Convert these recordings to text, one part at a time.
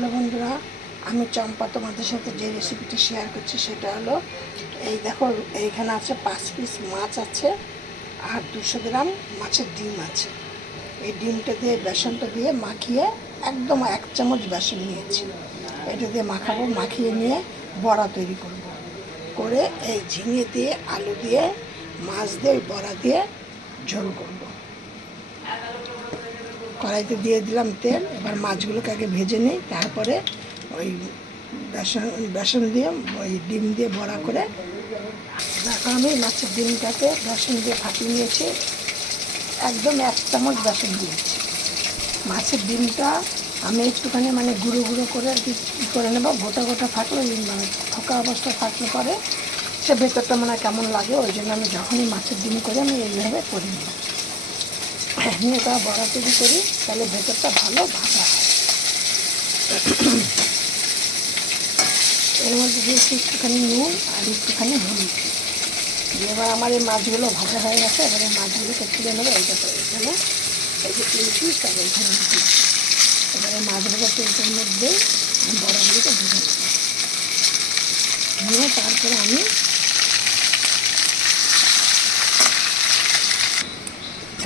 Hello বন্ধুরা, আমি চম্পা তোমাদের সাথে যে রেসিপিটি শেয়ার করছি সেটা হলো এই দেখো, এইখানে আছে 5 পিস মাছ আছে আর 200 গ্রাম মাছের ডিম আছে। এই ডিমটা দিয়ে বেসনটা দিয়ে মাখিয়ে একদম 1 চামচ বেসন নিয়েছি, এটা দিয়ে মাখাবো। মাখিয়ে নিয়ে বড়া তৈরি করব, করে এই ঝিঙে দিয়ে আলু দিয়ে মাছ দিয়ে বড়া দিয়ে ঝোল করব। কড়াইতে দিয়ে দিলাম তেল, এবার মাছগুলোকে আগে ভেজে নিই, তারপরে ওই বেসন দিয়ে ওই ডিম দিয়ে বড়া করে। দেখো আমি মাছের ডিমটাকে বেসন দিয়ে ফাটিয়ে নিয়েছি, একদম 1 চামচ বেসন দিয়েছি। মাছের ডিমটা আমি একটুখানি গুঁড়ো গুঁড়ো করে আর কি করে নেব, গোটা গোটা ফাটলে থোকা অবস্থা ফাটলে পরে সে ভেতরটা কেমন লাগে, ওই জন্য আমি যখনই মাছের ডিম করে আমি এইভাবে করে নিই, নিয়ে তা বড়া তৈরি করি, তাহলে ভেতরটা ভালো ভাজা হয়। এর মধ্যে দিয়েছি একটুখানি নুন আর একটুখানি হলুদ। এবার আমার এই মাছগুলো ভাজা হয়ে গেছে, এবার এই মাছগুলোকে তুলে নেবো। এইটা তো এখানে এই যে 3 পিস আর এইখানে দিচ্ছি। এবারে মাছগুলো তেলটার মধ্যে বড়াগুলোকে ভেজে নেবো, নিয়ে তারপরে আমি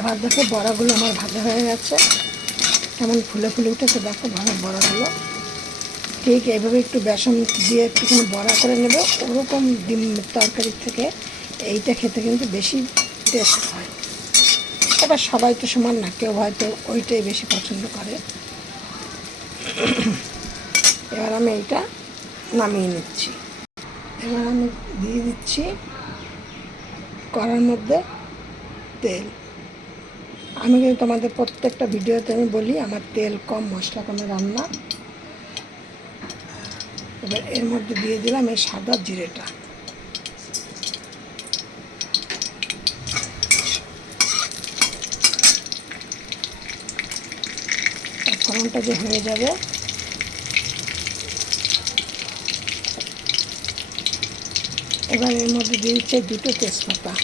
এবার দেখো বড়াগুলো আমার ভাজা হয়ে গেছে, কেমন ফুলে ফুলে উঠেছে। দেখো বড়াগুলো ঠিক এইভাবে একটু বেসন দিয়ে একটুখানি বড়া করে নেবে। ওরকম ডিম তরকারির থেকে এইটা খেতে কিন্তু বেশি টেস্ট হয়। এবার সবাই তো সমান না, কেউ হয়তো ওইটাই বেশি পছন্দ করে। এবার আমি এইটা নামিয়ে নিচ্ছি। এবার আমি দিয়ে দিচ্ছি কড়ার মধ্যে তেল। আমি কিন্তু তোমাদের প্রত্যেকটা ভিডিওতে আমি বলি আমার তেল কম, মশলা কমে রান্না। এবার এর মধ্যে দিয়ে দিলাম এই সাদা জিরেটা। ফোড়নটা যে হয়ে যাবে, এবার এর মধ্যে দিয়ে দিচ্ছে 2টো তেজপাতা।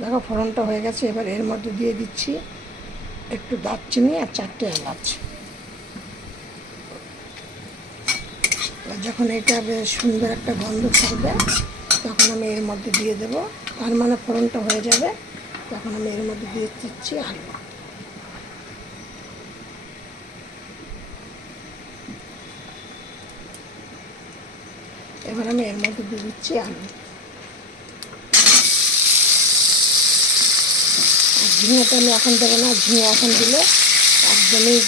দেখো ফোড়নটা হয়ে গেছে, এবার এর মধ্যে দিয়ে দিচ্ছি একটু দারচিনি আর 4টে এলাচ। যখন এটা বেশ সুন্দর একটা গন্ধ থাকবে তখন আমি এর মধ্যে দিয়ে দেবো, তার ফোড়নটা হয়ে যাবে, তখন আমি এর মধ্যে দিয়ে দিচ্ছি আলু। এবার আমি এর মধ্যে দিয়ে দিচ্ছি আলু। আর ঝিঙেটা আমি এখন দেবো না, ঝিঙে এখন দিলে একদমই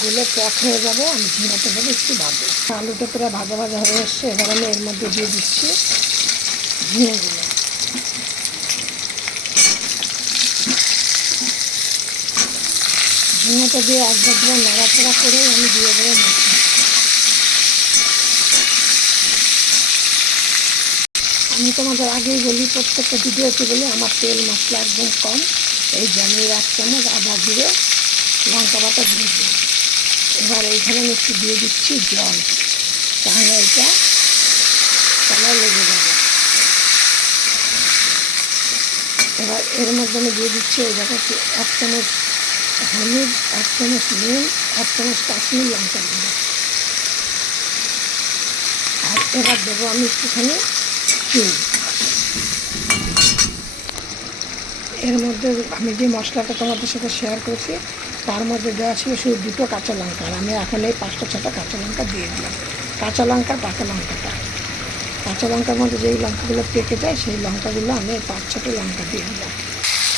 গলে প্যাক হয়ে যাবে। আমি ঝিঙেটা দেবো একটু বাদে। আলুটা পুরো ভাজা ভাজা হয়ে এসছে, এবার আমি এর মধ্যে দিয়ে দিচ্ছি ঝিঙেগুলো। ঝিঙেটা দিয়ে একবার দুবার নাড়াচাড়া করে আমি দিয়ে দেবো মশলা। আমি তোমাদের আগেই বলি, প্রত্যেকটা ভিডিওতে বলি আমার তেল মশলা একদম কম। এই আমি 1 চামচ আদা জিরে লঙ্কা বাটা দিয়ে দিই। এবার এইখানে আমি একটু দিয়ে দিচ্ছি জল, তাহলে এটা তলায় লেগে যাবে। এবার এর মধ্যে আমি দিয়ে দিচ্ছি এই দেখো 1 চামচ হলুদ, 1 চামচ নুন, 1 চামচ কাশ্মীরি লঙ্কা গুঁড়ো। আর এবার দেবো আমি একটুখানি চিনি। এর মধ্যে আমি যে মশলাটা তোমাদের সাথে শেয়ার করেছি তার মধ্যে দেওয়া ছিল শুধু 2টো কাঁচা লঙ্কা। আমি এখন এই 5টা 6টা কাঁচা লঙ্কা দিয়ে দিলাম। কাঁচা লঙ্কার পাকা লঙ্কাটা, কাঁচা লঙ্কার মধ্যে যেই লঙ্কাগুলো পেকে যায় সেই লঙ্কাগুলো আমি 5-6টা লঙ্কা দিয়ে দিলাম।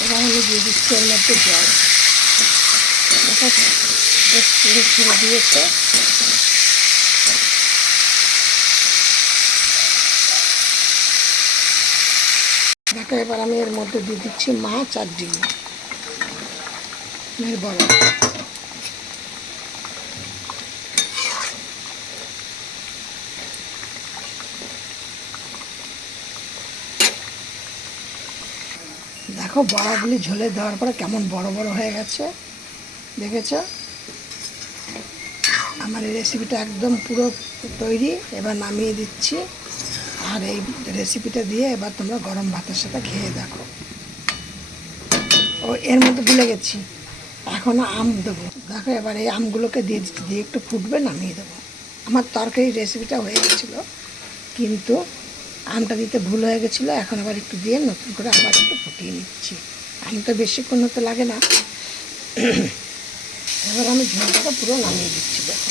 এবার আমি দিয়ে দিচ্ছি এর মধ্যে জল। দেখো ছেড়ে দিয়েছে। দেখো এবার আমি এর মধ্যে দিয়ে দিচ্ছি মাছ আর ডিম বড়া। দেখো বড়াগুলি ঝোলে দেওয়ার পরে কেমন বড় বড় হয়ে গেছে, দেখেছ? আমার এই রেসিপিটা একদম পুরো তৈরি। এবার নামিয়ে দিচ্ছি, আর এই রেসিপিটা দিয়ে এবার তোমরা গরম ভাতের সাথে খেয়ে দেখো। ও এর মধ্যে ভুলে গেছি, এখনও আম দেবো। দেখো এবার এই আমগুলোকে দিয়ে দিচ্ছি, দিয়ে একটু ফুটবে নামিয়ে দেবো। আমার তরকারি রেসিপিটা হয়ে গেছিলো, কিন্তু আমটা দিতে ভুল হয়ে গেছিলো। এখন আবার একটু দিয়ে নতুন করে আবার একটু ফুটিয়ে নিচ্ছি। আমটা বেশিক্ষণ হতে লাগে না। এবার আমি ঝোলটাকে পুরো নামিয়ে দিচ্ছি। দেখো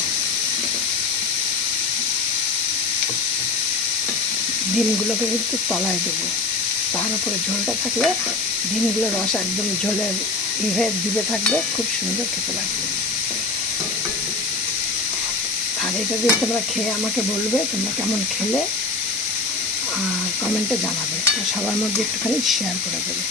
ডিমগুলোকে কিন্তু তলায় দেবো, তার উপরে ঝোলটা থাকলে ডিমগুলোর রস একদম ঝোলের হয়ে ডুবে থাকবে, খুব সুন্দর খেতে লাগবে। আর এটা দিয়ে তোমরা খেয়ে আমাকে বলবে তোমরা কেমন খেলে, আর কমেন্টে জানাবে, আর সবার মধ্যে একটুখানি শেয়ার করে দেবে।